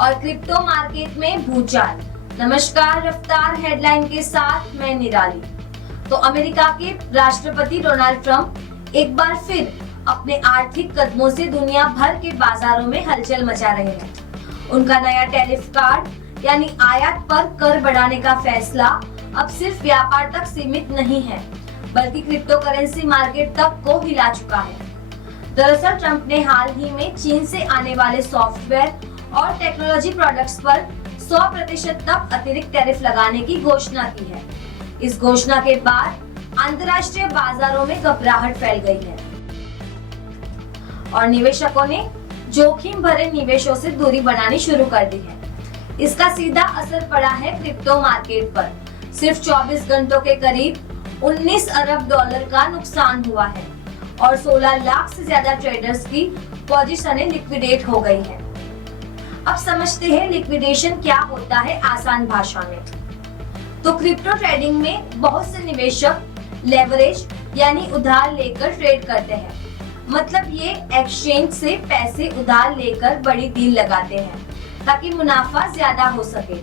और crypto market में भूचाल। नमस्कार, रफ्तार हेडलाइन के साथ मैं निराली। तो अमेरिका के राष्ट्रपति डोनाल्ड ट्रंप एक बार फिर अपने आर्थिक कदमों से दुनिया भर के बाजारों में हलचल मचा रहे हैं। उनका नया टैरिफ कार्ड यानी आयात पर कर बढ़ाने का फैसला अब सिर्फ व्यापार तक सीमित नहीं है, बल्कि क्रिप्टो करेंसी मार्केट तक को हिला चुका है। दरअसल ट्रंप ने हाल ही में चीन से आने वाले सॉफ्टवेयर और टेक्नोलॉजी प्रोडक्ट्स पर 100% तक अतिरिक्त टैरिफ लगाने की घोषणा की है। इस घोषणा के बाद अंतर्राष्ट्रीय बाजारों में घबराहट फैल गई है और निवेशकों ने जोखिम भरे निवेशों से दूरी बनानी शुरू कर दी है। इसका सीधा असर पड़ा है क्रिप्टो मार्केट पर। सिर्फ 24 घंटों के करीब 19 अरब डॉलर का नुकसान हुआ है और 16 लाख से ज्यादा ट्रेडर्स की पोजीशनें लिक्विडेट हो गई हैं। अब समझते हैं लिक्विडेशन क्या होता है आसान भाषा में। तो क्रिप्टो ट्रेडिंग में बहुत से निवेशक लेवरेज यानी उधार लेकर ट्रेड करते हैं। मतलब ये एक्सचेंज से पैसे उधार लेकर बड़ी डील लगाते हैं ताकि मुनाफा ज्यादा हो सके।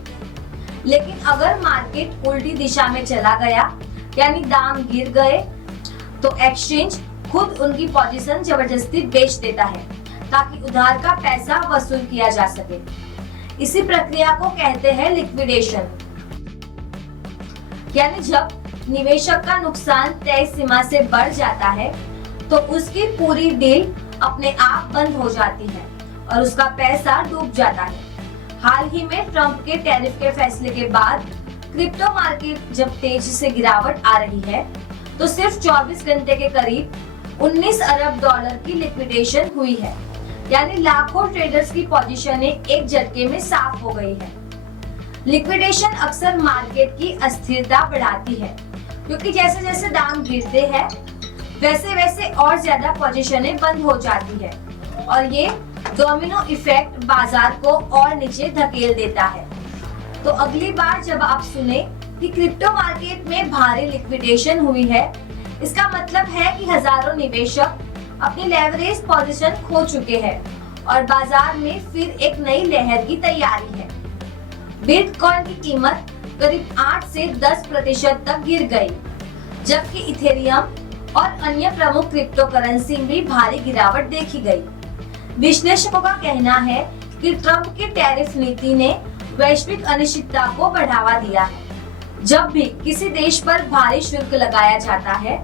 लेकिन अगर मार्केट उल्टी दिशा में चला गया यानी दाम गिर गए तो एक्सचेंज खुद उनकी पोजीशन जबरदस्ती बेच देता है ताकि उधार का पैसा वसूल किया जा सके। इसी प्रक्रिया को कहते हैं लिक्विडेशन। यानी जब निवेशक का नुकसान तय सीमा से बढ़ जाता है तो उसकी पूरी डील अपने आप बंद हो जाती है और उसका पैसा डूब जाता है। हाल ही में ट्रंप के टैरिफ के फैसले के बाद क्रिप्टो मार्केट जब तेजी से गिरावट आ रही है तो सिर्फ 24 घंटे के करीब 19 अरब डॉलर की लिक्विडेशन हुई है। यानी लाखों ट्रेडर्स की पोजीशनें एक झटके में साफ हो गई है। लिक्विडेशन अक्सर मार्केट की अस्थिरता बढ़ाती है, क्योंकि जैसे जैसे दाम गिरते हैं वैसे वैसे और ज्यादा पोजीशनें बंद हो जाती है और ये डोमिनो इफेक्ट बाजार को और नीचे धकेल देता है। तो अगली बार जब आप सुने कि क्रिप्टो मार्केट में भारी लिक्विडेशन हुई है, इसका मतलब है कि हजारों निवेशक अपनी लेवरेज पोजीशन खो चुके हैं और बाजार में फिर एक नई लहर की तैयारी है। बिटकॉइन की कीमत करीब 8 से 10% तक गिर गई, जबकि इथेरियम और अन्य प्रमुख क्रिप्टो करेंसी में भारी गिरावट देखी गई। विश्लेषकों का कहना है कि ट्रंप की टैरिफ नीति ने वैश्विक अनिश्चितता को बढ़ावा दिया है। जब भी किसी देश पर भारी शुल्क लगाया जाता है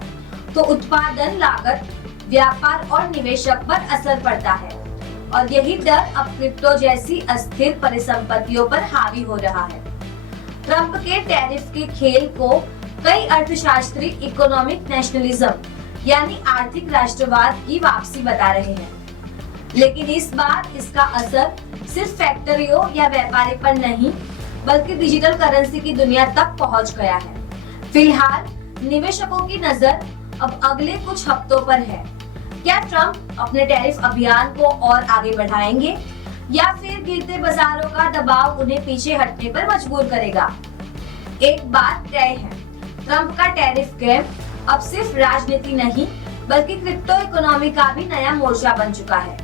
तो उत्पादन लागत, व्यापार और निवेशक पर असर पड़ता है और यही डर अब क्रिप्टो जैसी अस्थिर परिसंपत्तियों पर हावी हो रहा है। ट्रंप के टैरिफ के खेल को कई अर्थशास्त्री इकोनॉमिक नेशनलिज्म यानी आर्थिक राष्ट्रवाद की वापसी बता रहे हैं। लेकिन इस बार इसका असर सिर्फ फैक्ट्रियों या व्यापारी पर नहीं, बल्कि डिजिटल करेंसी की दुनिया तक पहुंच गया है। फिलहाल निवेशकों की नजर अब अगले कुछ हफ्तों पर है। क्या ट्रंप अपने टैरिफ अभियान को और आगे बढ़ाएंगे या फिर गिरते बाजारों का दबाव उन्हें पीछे हटने पर मजबूर करेगा? एक बात तय है, ट्रंप का टैरिफ गेम अब सिर्फ राजनीति नहीं, बल्कि क्रिप्टो इकोनॉमी का भी नया मोर्चा बन चुका है।